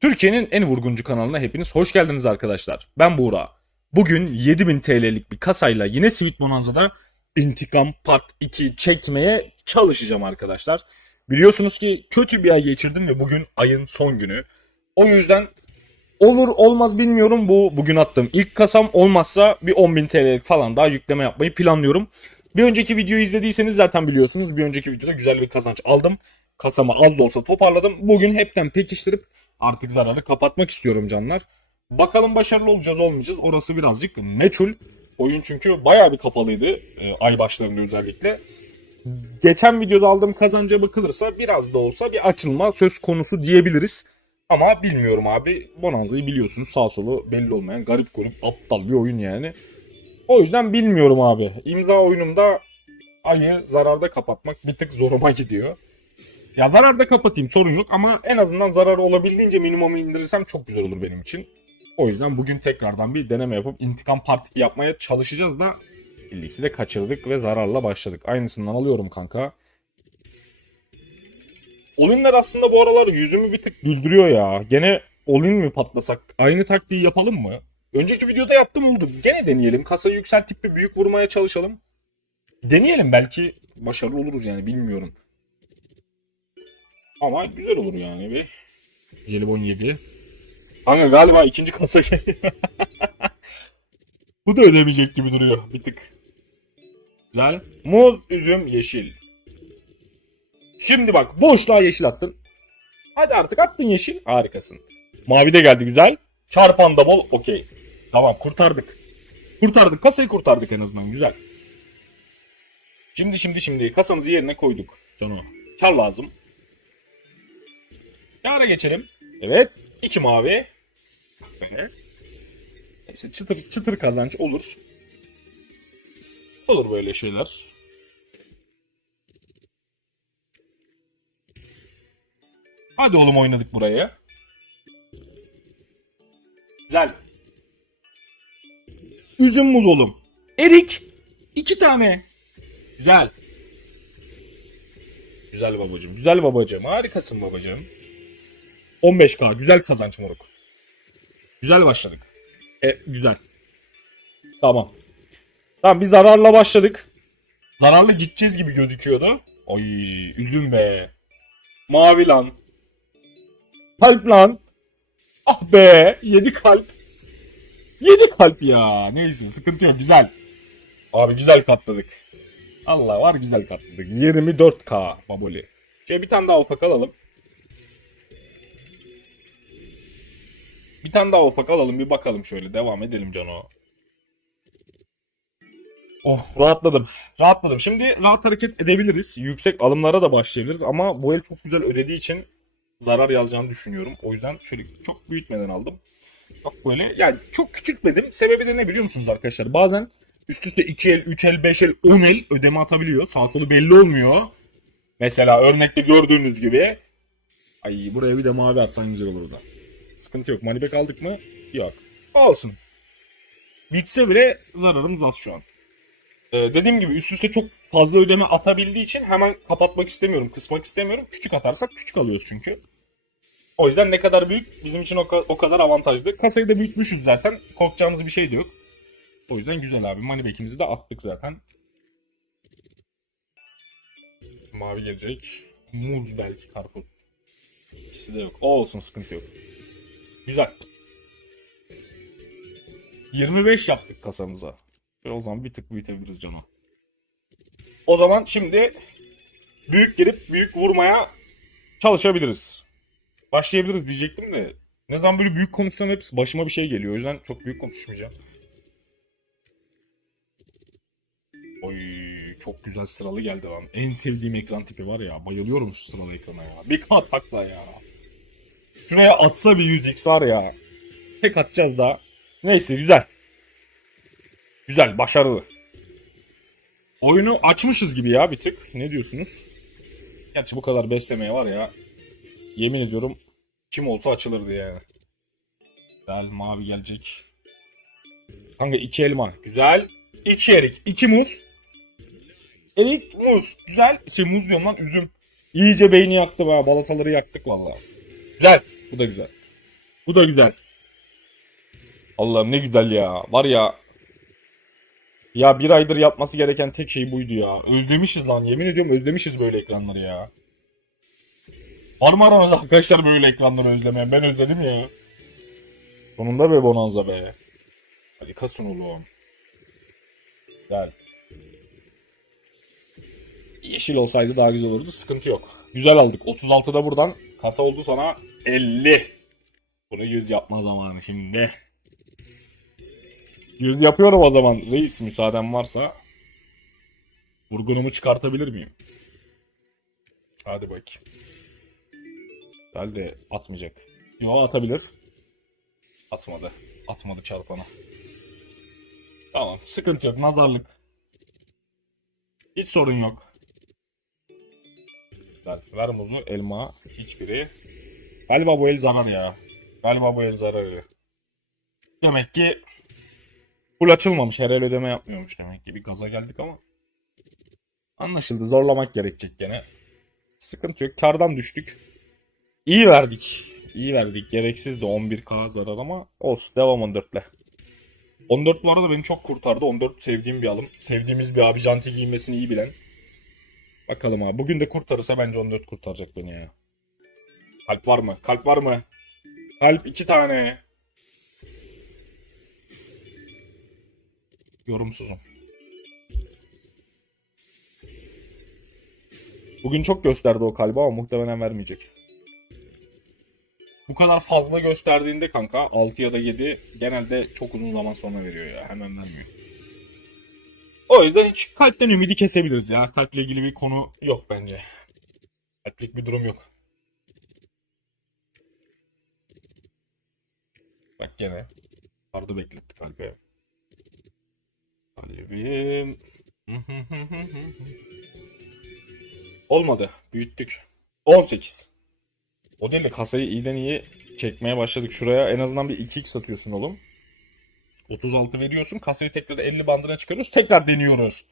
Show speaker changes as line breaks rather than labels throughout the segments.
Türkiye'nin en vurguncu kanalına hepiniz hoş geldiniz arkadaşlar. Ben Buğra. Bugün 7000 TL'lik bir kasayla yine Sweet Bonanza'da intikam part 2 çekmeye çalışacağım arkadaşlar. Biliyorsunuz ki kötü bir ay geçirdim ve bugün ayın son günü. O yüzden olur olmaz bilmiyorum bu bugün attığım ilk kasam olmazsa bir 10.000 TL'lik falan daha yükleme yapmayı planlıyorum. Bir önceki videoyu izlediyseniz zaten biliyorsunuz. Bir önceki videoda güzel bir kazanç aldım. Kasamı az da olsa toparladım. Bugün hepten pekiştirip artık zararı kapatmak istiyorum canlar. Bakalım başarılı olacağız olmayacağız. Orası birazcık meçhul. Oyun çünkü bayağı bir kapalıydı. e, ay başlarında özellikle. Geçen videoda aldığım kazanca bakılırsa biraz da olsa bir açılma söz konusu diyebiliriz. Ama bilmiyorum abi. Bonanza'yı biliyorsunuz sağ solu belli olmayan garip grup aptal bir oyun yani. O yüzden bilmiyorum abi. İmza oyunumda ayı zararda kapatmak bir tık zoruma gidiyor. Ya zararda kapatayım sorun yok ama en azından zararı olabildiğince minimumu indirirsem çok güzel olur benim için. O yüzden bugün tekrardan bir deneme yapıp intikam partiki yapmaya çalışacağız da illikisi de kaçırdık ve zararla başladık. Aynısından alıyorum kanka. Olinler aslında bu aralar yüzümü bir tık güldürüyor ya. Gene Olin mi patlasak? Aynı taktiği yapalım mı? Önceki videoda yaptım oldu. Gene deneyelim. Kasayı yükseltip bir büyük vurmaya çalışalım. Deneyelim belki başarılı oluruz yani bilmiyorum. Ama güzel olur yani bir. Jelibon 7. Kanka galiba ikinci kasa geliyor. Bu da ödemeyecek gibi duruyor bir tık. Güzel. Muz, üzüm, yeşil. Şimdi bak boşluğa yeşil attın. Hadi artık attın yeşil. Harikasın. Mavi de geldi güzel. Çarpan da bol. Okey. Tamam kurtardık. Kurtardık. Kasayı kurtardık en azından. Güzel. Şimdi şimdi şimdi kasamızı yerine koyduk. Cano. Kar lazım. Kâra geçelim. Evet. iki mavi. Neyse çıtır çıtır kazanç olur. Olur böyle şeyler. Hadi oğlum oynadık buraya. Güzel. Üzüm muz oğlum. Erik. iki tane. Güzel. Güzel babacım. Güzel babacım. Harikasın babacım. 15k. Güzel kazanç moruk. Güzel başladık. E güzel. Tamam. Tamam biz zararla başladık. Zararla gideceğiz gibi gözüküyordu. Ay üzüm be. Mavi lan. Kalp lan. Ah be. Yedi kalp. Yedi kalp ya. Neyse sıkıntı yok güzel. Abi güzel katladık. Allah var güzel katladık. 24k baboli. Şöyle bir tane daha ufak alalım. Bir tane daha ufak alalım bir bakalım şöyle. Devam edelim Cano. Oh rahatladım. Rahatladım. Şimdi rahat hareket edebiliriz. Yüksek alımlara da başlayabiliriz ama bu el çok güzel ödediği için zarar yazacağını düşünüyorum. O yüzden şöyle çok büyütmeden aldım. Bak böyle yani çok küçültmedim. Sebebi de ne biliyor musunuz arkadaşlar? Bazen üst üste 2 el, 3 el, 5 el, 10 el ödeme atabiliyor. Sağ solu belli olmuyor. Mesela örnekte gördüğünüz gibi. Ay buraya bir de mavi atsan güzel olur da. Sıkıntı yok. Moneyback aldık mı? Yok. Olsun. Bitse bile zararımız az şu an. Ee, dediğim gibi üst üste çok fazla ödeme atabildiği için hemen kapatmak istemiyorum, kısmak istemiyorum. Küçük atarsak küçük alıyoruz çünkü. O yüzden ne kadar büyük bizim için o, ka- o kadar avantajlı. Kasayı da büyütmüşüz zaten. Korkacağımız bir şey de yok. O yüzden güzel abi. Moneyback'imizi de attık zaten. Mavi gelecek. Muz belki karpuz. İkisi de yok. O olsun sıkıntı yok. Güzel. 25 yaptık kasamıza. Ve o zaman bir tık büyütebiliriz canım. O zaman şimdi büyük girip büyük vurmaya çalışabiliriz. Başlayabiliriz diyecektim de ne zaman böyle büyük konuşsam hepsi başıma bir şey geliyor. O yüzden çok büyük konuşmayacağım. Oy çok güzel sıralı geldi lan. En sevdiğim ekran tipi var ya. Bayılıyorum şu sıralı ekrana ya. Bir kat takla ya. Şuraya atsa bir 100x var ya. Tek atacağız daha. Neyse güzel. Güzel, başarılı. Oyunu açmışız gibi ya bir tık. Ne diyorsunuz? Gerçi bu kadar beslemeye var ya. Yemin ediyorum kim olsa açılırdı yani. Güzel, mavi gelecek. Kanka iki elma. Güzel. İki erik, iki muz. Erik, muz. Güzel. Şey muz diyorum lan üzüm. İyice beyni yaktım ha. Balataları yaktık valla. Güzel. Bu da güzel. Bu da güzel. Allah'ım ne güzel ya. Var ya. Ya bir aydır yapması gereken tek şey buydu ya. Özlemişiz lan. Yemin ediyorum özlemişiz böyle ekranları ya. Var mı aranızda arkadaşlar böyle ekranları özlemeyen? Ben özledim ya. Sonunda be Bonanza be. Hadi kasın oğlum. Gel. Yeşil olsaydı daha güzel olurdu. Sıkıntı yok. Güzel aldık. 36'da buradan kasa oldu sana 50. Bunu 100 yapma zamanı şimdi. 100 yapıyorum o zaman. Reis müsaaden varsa. Vurgunumu çıkartabilir miyim? Hadi bakayım. Herhalde atmayacak. Yo atabilir. Atmadı. Atmadı çarpana. Tamam. Sıkıntı yok. Nazarlık. Hiç sorun yok. Ver, ver muzu, elma, hiçbiri. Galiba bu el zarar ya. Galiba bu el zararı. Demek ki full açılmamış. Her el ödeme yapmıyormuş demek ki. Bir gaza geldik ama. Anlaşıldı. Zorlamak gerekecek gene. Sıkıntı yok. Kardan düştük. İyi verdik. İyi verdik. Gereksiz de 11k zarar ama olsun. Devam 14'le. 14 bu arada beni çok kurtardı. 14 sevdiğim bir alım. Sevdiğimiz bir abi janti giymesini iyi bilen. Bakalım abi. Bugün de kurtarırsa bence 14 kurtaracak beni ya. Kalp var mı? Kalp var mı? Kalp iki tane. Yorumsuzum. Bugün çok gösterdi o kalbi ama muhtemelen vermeyecek. Bu kadar fazla gösterdiğinde kanka 6 ya da 7 genelde çok uzun zaman sonra veriyor ya. Hemen vermiyor. O yüzden hiç kalpten ümidi kesebiliriz ya. Kalple ilgili bir konu yok bence. Kalplik bir durum yok. Bak gene. Ardı bekletti kalbe. Kalbim. Olmadı. Büyüttük. 18. O değil de kasayı iyiden iyi çekmeye başladık. Şuraya en azından bir 2x atıyorsun oğlum. 36 veriyorsun. Kasayı tekrar 50 bandına çıkarıyoruz. Tekrar deniyoruz.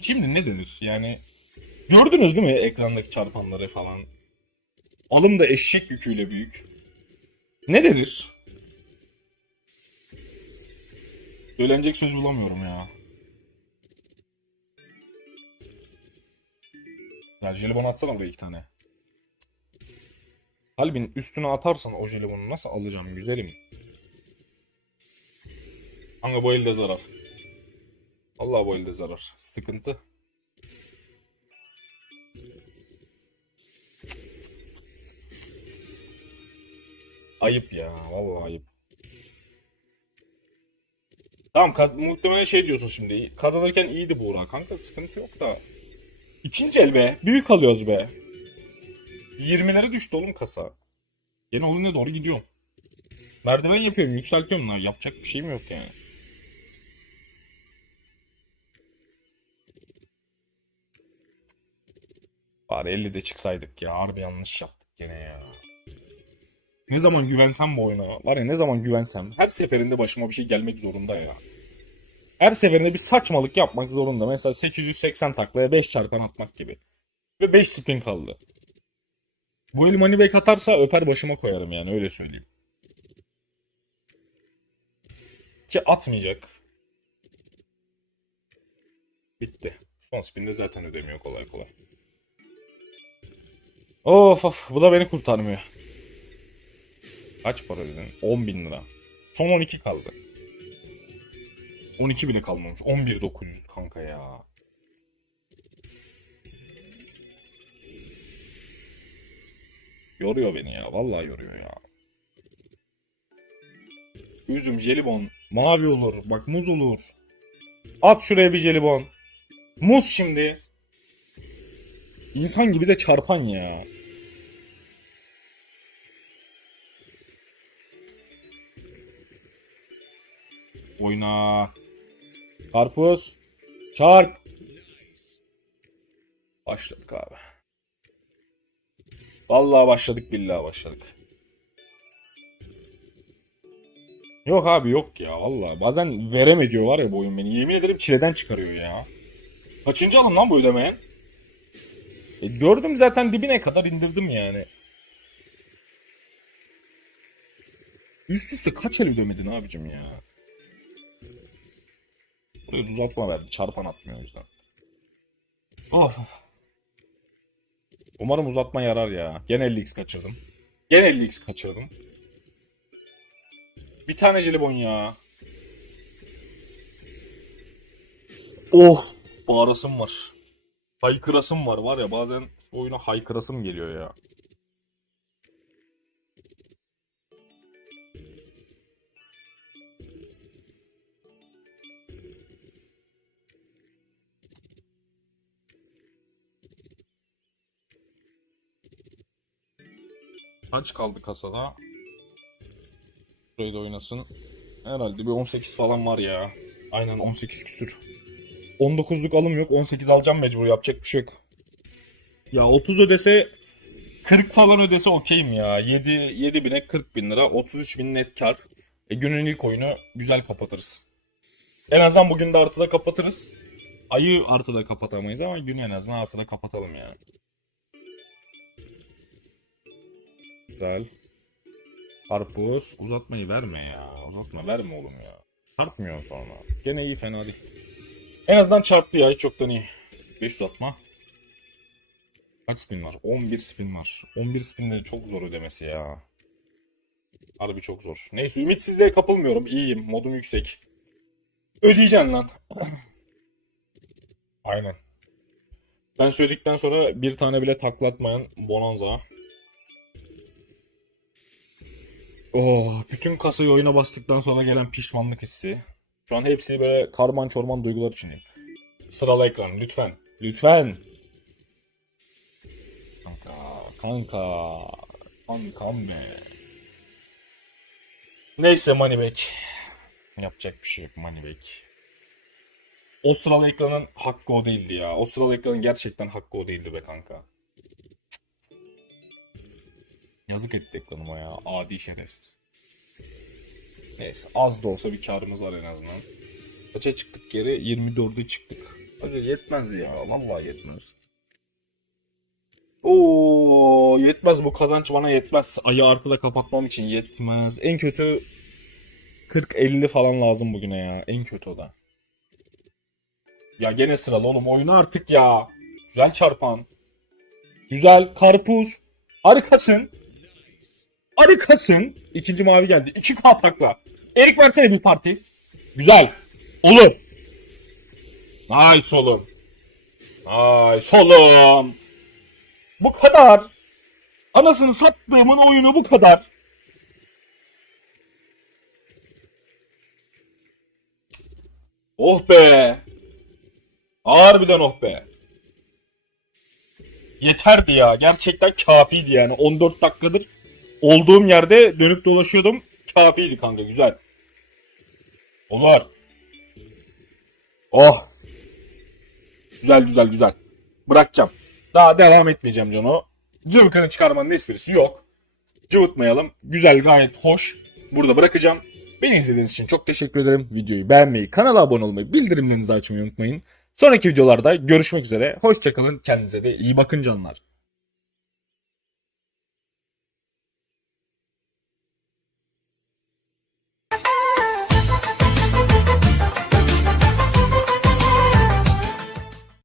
Şimdi ne denir? Yani gördünüz değil mi ekrandaki çarpanları falan? Alım da eşek yüküyle büyük. Ne denir? Söylenecek söz bulamıyorum ya. Ya jelibon atsana buraya iki tane. Kalbin üstüne atarsan o jelibonu nasıl alacağım güzelim? Kanka bu elde zarar. Allah bu elde zarar. Sıkıntı. Ayıp ya. Vallahi ayıp. Tamam kaz muhtemelen şey diyorsun şimdi. Kazanırken iyiydi Buğra. Kanka sıkıntı yok da. İkinci el be. Büyük alıyoruz be. 20'lere düştü oğlum kasa. Yine olunca doğru gidiyorum. Merdiven yapıyorum, yükseltiyorum lan. Yapacak bir şeyim yok yani. Bari 50'de çıksaydık ya. Harbi yanlış yaptık gene ya. Ne zaman güvensem bu oyuna. Var ya ne zaman güvensem. Her seferinde başıma bir şey gelmek zorunda ya. Her seferinde bir saçmalık yapmak zorunda. Mesela 880 taklaya 5 çarpan atmak gibi. Ve 5 spin kaldı. Bu el money back atarsa öper başıma koyarım yani öyle söyleyeyim. Ki atmayacak. Bitti. Son spinde zaten ödemiyor kolay kolay. Of of bu da beni kurtarmıyor. Kaç para dedin? 10 bin lira. Son 12 kaldı. 12 bile kalmamış. 11.900 kanka ya. Yoruyor beni ya. Vallahi yoruyor ya. Üzüm, jelibon. Mavi olur. Bak muz olur. At şuraya bir jelibon. Muz şimdi. İnsan gibi de çarpan ya. Oyna. Karpuz. Çarp. Başladık abi. Vallahi başladık billahi başladık. Yok abi yok ya vallahi. Bazen verem ediyor var ya bu oyun beni. Yemin ederim çileden çıkarıyor ya. Kaçıncı alım lan bu ödemeyen? E, gördüm zaten dibine kadar indirdim yani. Üst üste kaç el ödemedin abicim ya? Buraya uzatma verdi. Çarpan atmıyor o yüzden. Of. Umarım uzatma yarar ya. Gene 50x kaçırdım. Gene 50x kaçırdım. Bir tane jelibon ya. Of. Bağırasım var. Haykırasım var var ya bazen oyuna haykırasım geliyor ya. Kaç kaldı kasada? Şurayı da oynasın. Herhalde bir 18 falan var ya. Aynen 18 küsür. 19'luk alım yok. 18 alacağım mecbur. Yapacak bir şey yok. Ya 30 ödese 40 falan ödese okeyim ya. 7, 7 bine 40 bin lira. 33 bin net kar. E, günün ilk oyunu güzel kapatırız. En azından bugün de artıda kapatırız. Ayı artıda kapatamayız ama günü en azından artıda kapatalım yani. Güzel. Karpuz. Uzatmayı verme ya. Uzatma verme oğlum ya. Çarpmıyor sonra. Gene iyi fena değil. En azından çarptı ya. Hiç çoktan iyi. 5 uzatma. Kaç spin var? 11 spin var. 11 spin de çok zor ödemesi ya. Harbi çok zor. Neyse ümitsizliğe kapılmıyorum. İyiyim. Modum yüksek. Ödeyeceksin lan. Aynen. Ben söyledikten sonra bir tane bile taklatmayan Bonanza. Oh, bütün kasayı oyuna bastıktan sonra gelen pişmanlık hissi. Şu an hepsi böyle karman çorman duygular içindeyim. Sıralı ekran lütfen. Lütfen. Kanka, kanka. Kankam be. Neyse Moneyback. Yapacak bir şey yok Moneyback. O sıralı ekranın hakkı o değildi ya. O sıralı ekranın gerçekten hakkı o değildi be kanka. Yazık etti ekranıma ya. Adi şerefsiz. Neyse az da olsa bir karımız var en azından. Kaça çıktık geri? 24'e çıktık. Hadi yetmezdi ya. Vallahi yetmez. Oo yetmez bu kazanç bana yetmez. Ayı artıda kapatmam için yetmez. En kötü 40-50 falan lazım bugüne ya. En kötü o da. Ya gene sıralı oğlum oyunu artık ya. Güzel çarpan. Güzel karpuz. Harikasın. Harikasın. İkinci mavi geldi. 2K takla. Erik versene bir parti. Güzel. Olur. Nice oğlum. Nice oğlum. Bu kadar. Anasını sattığımın oyunu bu kadar. Oh be. Harbiden oh be. Yeterdi ya. Gerçekten kafiydi yani. 14 dakikadır olduğum yerde dönüp dolaşıyordum. Kafiydi kanka güzel. Olur. Oh. Güzel güzel güzel. Bırakacağım. Daha devam etmeyeceğim Cano. Cıvıkını çıkarmanın esprisi yok. Cıvıtmayalım. Güzel gayet hoş. Burada bırakacağım. Beni izlediğiniz için çok teşekkür ederim. Videoyu beğenmeyi, kanala abone olmayı, bildirimlerinizi açmayı unutmayın. Sonraki videolarda görüşmek üzere. Hoşçakalın. Kendinize de iyi bakın canlar.